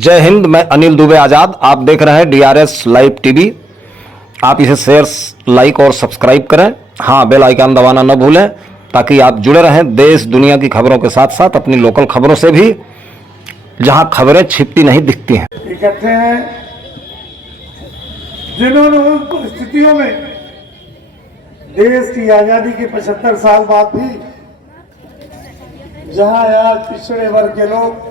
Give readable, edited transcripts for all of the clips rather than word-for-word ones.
जय हिंद। मैं अनिल दुबे आज़ाद। आप देख रहे हैं डीआरएस लाइव टीवी। आप इसे शेयर, लाइक और सब्सक्राइब करें। हाँ, बेल आइकन दबाना न भूलें ताकि आप जुड़े रहें देश दुनिया की खबरों के साथ साथ अपनी लोकल खबरों से भी, जहां खबरें छिपती नहीं दिखती हैं। इकट्ठे हैं जिन्होंने उन परिस्थितियों में देश की आजादी के 75 साल बाद भी, जहां आज पिछड़े वर्ग के लोग,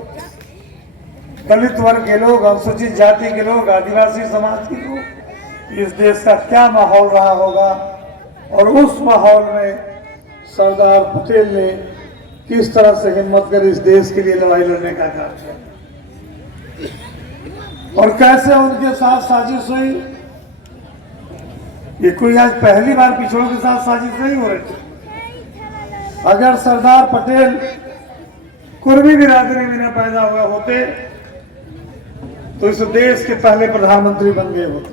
दलित वर्ग के लोग, अनुसूचित जाति के लोग, आदिवासी समाज के लोग, इस देश का क्या माहौल रहा होगा और उस माहौल में सरदार पटेल ने किस तरह से हिम्मत कर इस देश के लिए लड़ाई लड़ने का काम किया और कैसे उनके साथ साजिश हुई। ये कोई आज पहली बार पिछड़ों के साथ साजिश नहीं हो रही थी। अगर सरदार पटेल कुर्मी बिरादरी में न पैदा हुए होते तो इस देश के पहले प्रधानमंत्री बन गए होते।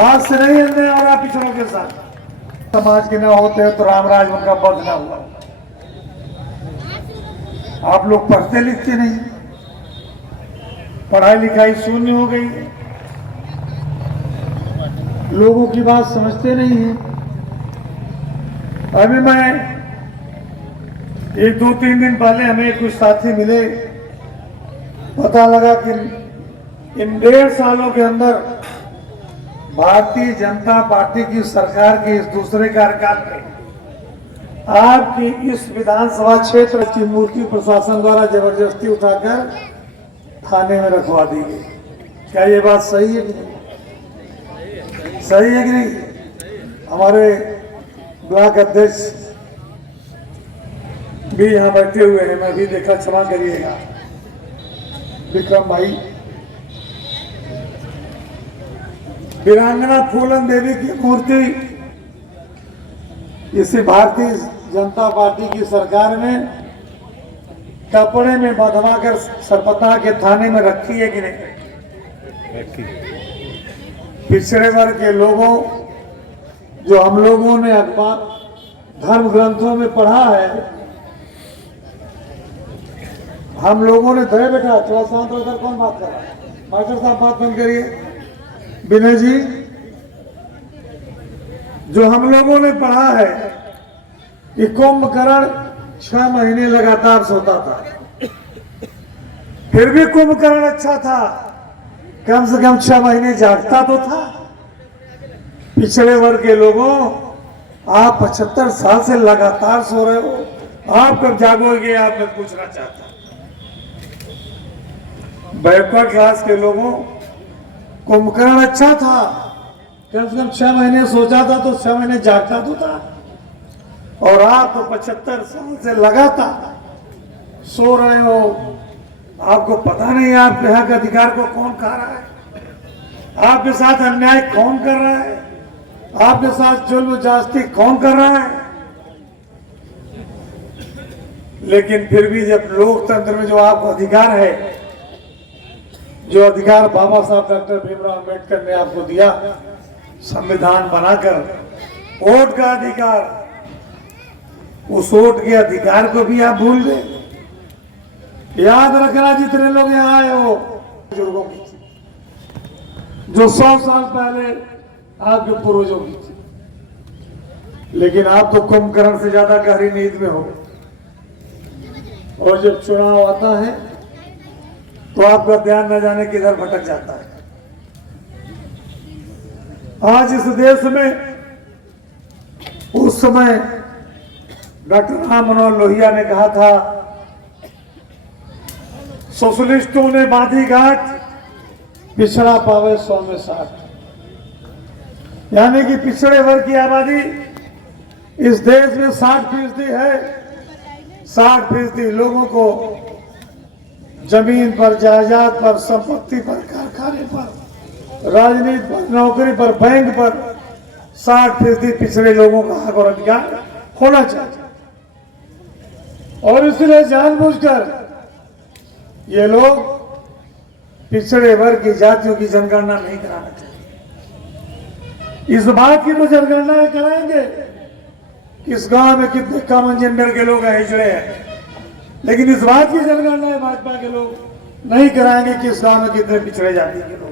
आज से नहीं अन्याय हो रहा पिछड़ों के साथ। समाज के न होते तो रामराज उनका बंद ना हुआ। आप लोग पढ़ते लिखते नहीं, पढ़ाई लिखाई शून्य हो गई, लोगों की बात समझते नहीं है। अभी मैं एक 2-3 दिन पहले हमें कुछ साथी मिले, पता लगा कि इन 1.5 सालों के अंदर भारतीय जनता पार्टी की सरकार के इस दूसरे कार्यकाल में आपकी इस विधानसभा क्षेत्र की मूर्ति प्रशासन द्वारा जबरदस्ती उठाकर थाने में रखवा दी गई। क्या ये बात सही है कि नहीं? सही है कि नहीं? हमारे ब्लॉक अध्यक्ष भी यहाँ बैठे हुए हैं, मैं भी देखा, क्षमा करिएगा विक्रम भाई। वीरांगना फूलन देवी की मूर्ति इसी भारतीय जनता पार्टी की सरकार में कपड़े में बंधवा कर सरपता के थाने में रखी है कि नहीं? पिछड़े वर्ग के लोगों, जो हम लोगों ने अखबार धर्म ग्रंथों में पढ़ा है, हम लोगों ने धरे बेटा थोड़ा शांत होकर, कौन बात कर रहा है? मास्टर साहब बात बंद करिए। विनय जी, जो हम लोगों ने पढ़ा है कि कुंभकर्ण 6 महीने लगातार सोता था, फिर भी कुंभकर्ण अच्छा था, कम से कम 6 महीने जागता तो था। पिछड़े वर्ग के लोगों, आप 75 साल से लगातार सो रहे हो, आप कब जागोगे? आप मैं पूछना चाहता हूं। बैकवर्ड क्लास के लोगों, कुंभकर्ण अच्छा था, कम से कम 6 महीने सो जाता तो 6 महीने जागता तो था, और आप तो 75 साल से लगातार सो रहे हो। आपको पता नहीं आपके हक अधिकार को कौन खा रहा है, आपके साथ अन्याय कौन कर रहा है, आपके साथ जुल्म जास्ती कौन कर रहा है। लेकिन फिर भी जब लोकतंत्र में जो आपको अधिकार है, जो अधिकार बाबा साहब डॉक्टर भीमराव अम्बेडकर ने आपको दिया संविधान बनाकर, वोट का अधिकार, उस वोट के अधिकार को भी आप भूल गए। याद रखना, जितने लोग यहाँ आए हो बुजुर्गों की थी, जो 100 साल पहले आपके पूर्वजों की थी। लेकिन आप तो कुंभकर्ण से ज्यादा गहरी नींद में हो, और जब चुनाव आता है तो आपका ध्यान न जाने किधर भटक जाता है। आज इस देश में, उस समय डॉक्टर राम मनोहर लोहिया ने कहा था, सोशलिस्टों ने बांधी घाट, पिछड़ा पावे 100 में 60। यानी कि पिछड़े वर्ग की आबादी इस देश में 60% है। 60% लोगों को जमीन पर, जायदाद पर, संपत्ति पर, कारखाने पर, राजनीति पर, नौकरी पर, बैंक पर 60% पिछड़े लोगों का हक और अधिकार होना चाहिए। और इसलिए जानबूझकर ये लोग पिछड़े वर्ग की जातियों की जनगणना नहीं कराना चाहिए। इस बात की तो जनगणना कराएंगे कि इस गांव में कितने कॉमन जेंडर के लोग हैं, हिजड़े हैं, लेकिन इस बात की जनगणना भाजपा के लोग नहीं कराएंगे कि इस गांव में कितने पिछड़े जाति के लोग